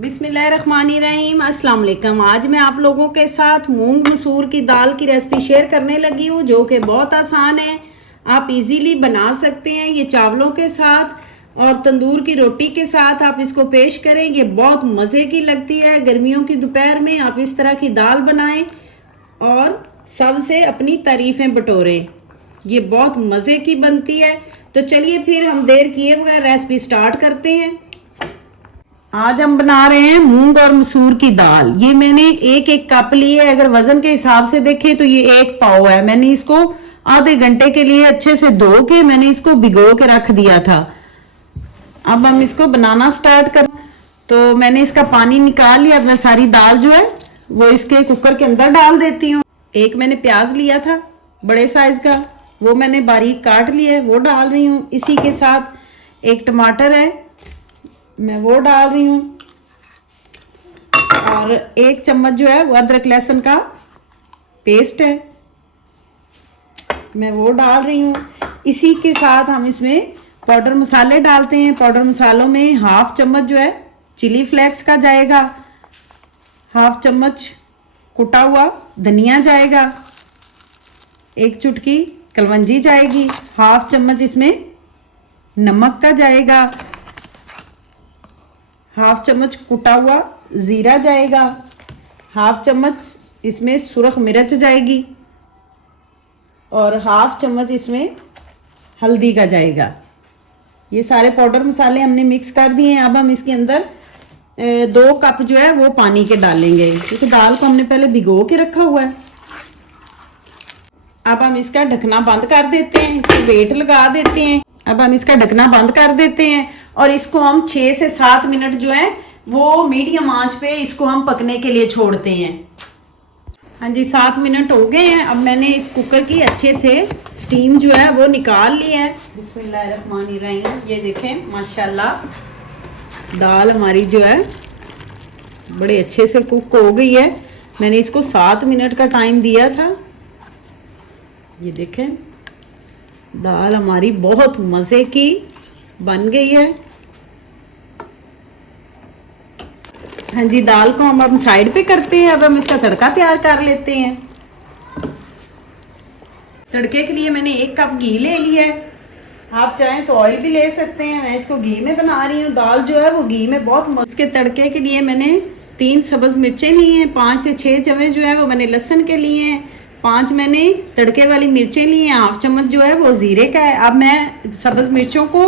बिस्मिल्लाहिर्रहमानिर्रहीम, अस्सलाम वालेकुम। आज मैं आप लोगों के साथ मूंग मसूर की दाल की रेसिपी शेयर करने लगी हूँ, जो कि बहुत आसान है। आप इजीली बना सकते हैं। ये चावलों के साथ और तंदूर की रोटी के साथ आप इसको पेश करें, ये बहुत मज़े की लगती है। गर्मियों की दोपहर में आप इस तरह की दाल बनाएं और सबसे अपनी तारीफ़ें बटोरें। ये बहुत मज़े की बनती है। तो चलिए फिर हम देर किए बगैर रेसिपी स्टार्ट करते हैं। आज हम बना रहे हैं मूंग और मसूर की दाल। ये मैंने एक एक कप ली है। अगर वजन के हिसाब से देखें तो ये 1 पाव है। मैंने इसको आधे घंटे के लिए अच्छे से धो के मैंने इसको भिगो के रख दिया था। अब हम इसको बनाना स्टार्ट कर। तो मैंने इसका पानी निकाल लिया। अब मैं सारी दाल जो है वो इसके कुकर के अंदर डाल देती हूँ। एक मैंने प्याज लिया था बड़े साइज का, वो मैंने बारीक काट लिया है, वो डाल रही हूँ। इसी के साथ एक टमाटर है, मैं वो डाल रही हूँ। और 1 चम्मच जो है वो अदरक लहसुन का पेस्ट है, मैं वो डाल रही हूँ। इसी के साथ हम इसमें पाउडर मसाले डालते हैं। पाउडर मसालों में 1/2 चम्मच जो है चिली फ्लेक्स का जाएगा, 1/2 चम्मच कुटा हुआ धनिया जाएगा, 1 चुटकी कलवंजी जाएगी, 1/2 चम्मच इसमें नमक का जाएगा, 1/2 चम्मच कुटा हुआ ज़ीरा जाएगा, 1/2 चम्मच इसमें सुरख मिर्च जाएगी और 1/2 चम्मच इसमें हल्दी का जाएगा। ये सारे पाउडर मसाले हमने मिक्स कर दिए हैं। अब हम इसके अंदर 2 कप जो है वो पानी के डालेंगे, क्योंकि दाल को हमने पहले भिगो के रखा हुआ है। अब हम इसका ढकना बंद कर देते हैं, इसको वेट लगा देते हैं। अब हम इसका ढकना बंद कर देते हैं और इसको हम 6 से 7 मिनट जो है वो मीडियम आंच पे इसको हम पकने के लिए छोड़ते हैं। हाँ जी, 7 मिनट हो गए हैं। अब मैंने इस कुकर की अच्छे से स्टीम जो है वो निकाल ली है। बिस्मिल्लाहिर्रहमानिर्रहीम। ये देखें माशाल्लाह दाल हमारी जो है बड़े अच्छे से कुक हो गई है। मैंने इसको 7 मिनट का टाइम दिया था। ये देखें दाल हमारी बहुत मज़े की बन गई है। हाँ जी, दाल को हम साइड पे करते हैं। अब हम इसका तड़का तैयार कर लेते हैं। तड़के के लिए मैंने 1 कप घी ले लिया है। आप चाहें तो ऑयल भी ले सकते हैं। मैं इसको घी में बना रही हूँ। दाल जो है वो घी में बहुत इसके तड़के के लिए मैंने 3 सब्ज़ मिर्चें ली हैं, 5 से 6 जवे जो है वो मैंने लहसुन के लिए हैं, 5 मैंने तड़के वाली मिर्चें ली हैं, 1/2 चम्मच जो है वो ज़ीरे का है। अब मैं सब्ज़ मिर्चों को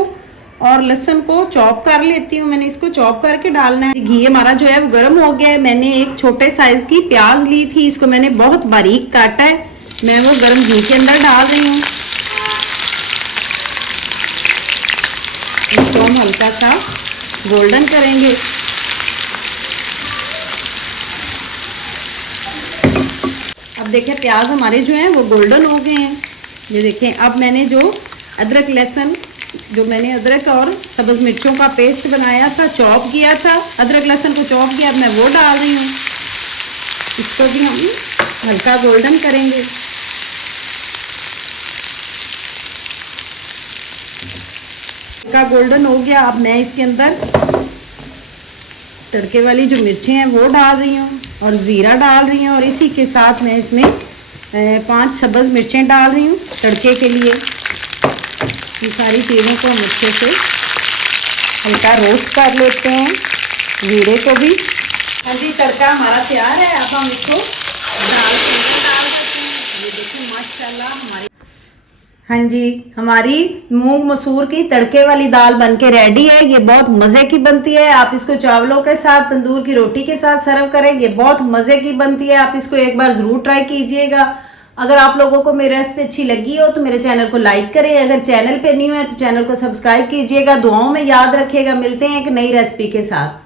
और लहसुन को चॉप कर लेती हूँ। मैंने इसको चॉप करके डालना है। घी हमारा जो है वो गर्म हो गया है। मैंने एक छोटे साइज़ की प्याज ली थी, इसको मैंने बहुत बारीक काटा है। मैं वो गर्म घी के अंदर डाल रही हूँ। इसको हम हल्का सा गोल्डन करेंगे। अब देखें प्याज हमारे जो हैं वो गोल्डन हो गए हैं। ये देखें। अब मैंने जो अदरक लहसुन मैंने अदरक और सब्ज़ मिर्चों का पेस्ट बनाया था, चॉप किया था, अदरक लहसुन को चॉप किया, अब मैं वो डाल रही हूँ। इसको भी हम हल्का गोल्डन करेंगे। हल्का गोल्डन हो गया। अब मैं इसके अंदर तड़के वाली जो मिर्चें हैं वो डाल रही हूँ और ज़ीरा डाल रही हूँ और इसी के साथ मैं इसमें 5 सब्ज़ मिर्चें डाल रही हूँ तड़के के लिए। ये सारी चीज़ों को हम अच्छे से हल्का रोस्ट कर लेते हैं, ज़ीरे को भी। हाँ जी, तड़का हमारा तैयार है। अब हम इसको डाल देते हैं। ये देखिए माशाल्लाह हमारी हाँ जी, हमारी मूंग मसूर की तड़के वाली दाल बनके रेडी है। ये बहुत मज़े की बनती है। आप इसको चावलों के साथ, तंदूर की रोटी के साथ सर्व करें, ये बहुत मज़े की बनती है। आप इसको एक बार ज़रूर ट्राई कीजिएगा। अगर आप लोगों को मेरी रेसिपी अच्छी लगी हो तो मेरे चैनल को लाइक करें। अगर चैनल पे नहीं हो तो चैनल को सब्सक्राइब कीजिएगा। दुआओं में याद रखिएगा। मिलते हैं एक नई रेसिपी के साथ।